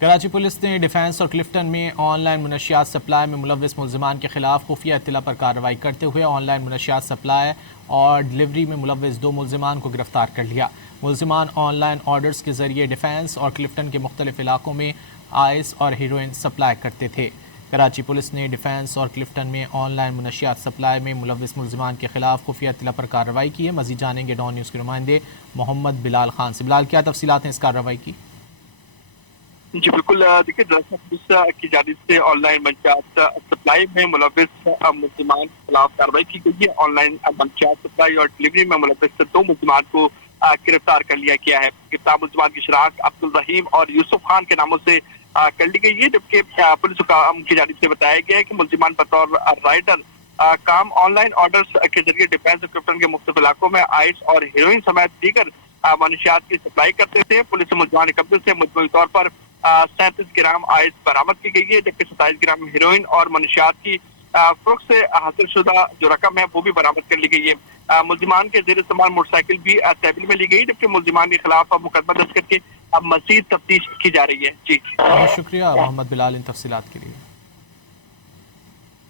Karachi police نے defence اور Clifton میں آن لائن منشیات سپلائی میں ملوث ملزمان کے خلاف خفیہ اطلاع پر کارروائی کرتے ہوئے آن لائن منشیات سپلائی اور ڈلیوری میں ملوث 2 ملزمان کو گرفتار کر لیا۔ ملزمان آن لائن آرڈرز کے ذریعے ڈیفنس اور کلفٹن کے مختلف علاقوں میں آئس اور ہیروئن سپلائی کرتے تھے۔ کراچی پولیس نے ڈیفنس اور کلفٹن میں آن لائن منشیات سپلائی میں ملوث ملزمان کے خلاف خفیہ اطلاع پر کارروائی کی ہے۔ مزید جانیں گے ڈان نیوز کے نمائندے محمد بلال خان سے۔ بلال، کیا تفصیلات ہیں اس کارروائی کی؟ جی بالکل، دیکھیے دراصل پولیس کی جانب سے آن لائن منشیات سپلائی میں ملوث ملزمان کے خلاف کارروائی کی گئی ہے۔ آن لائن منشیات سپلائی اور ڈلیوری میں ملوث 2 ملزمان کو گرفتار کر لیا گیا ہے۔ گرفتار ملزمان کی شناخت عبدالرحیم اور یوسف خان کے ناموں سے کر لی گئی ہے، جبکہ پولیس حکام کی جانب سے بتایا گیا ہے کہ ملزمان بطور رائڈر کام آن لائن آرڈرز کے ذریعے ڈیفنس اور کلفٹن کے مختلف علاقوں میں آئس اور ہیروئن سمیت دیگر منشیات کی سپلائی کرتے تھے۔ پولیس ملزمان قبضے سے مجموعی طور پر 37 گرام آئس برآمد کی گئی ہے، جبکہ 27 گرام ہیروئن اور منشیات کی فروخت سے حاصل شدہ جو رقم ہے وہ بھی برآمد کر لی گئی ہے۔ ملزمان کے زیر استعمال موٹر سائیکل بھی تحویل میں لی گئی، جبکہ ملزمان کے خلاف مقدمہ درج کر کے مزید تفتیش کی جا رہی ہے۔ جی بہت شکریہ محمد بلال ان تفصیلات کے لیے۔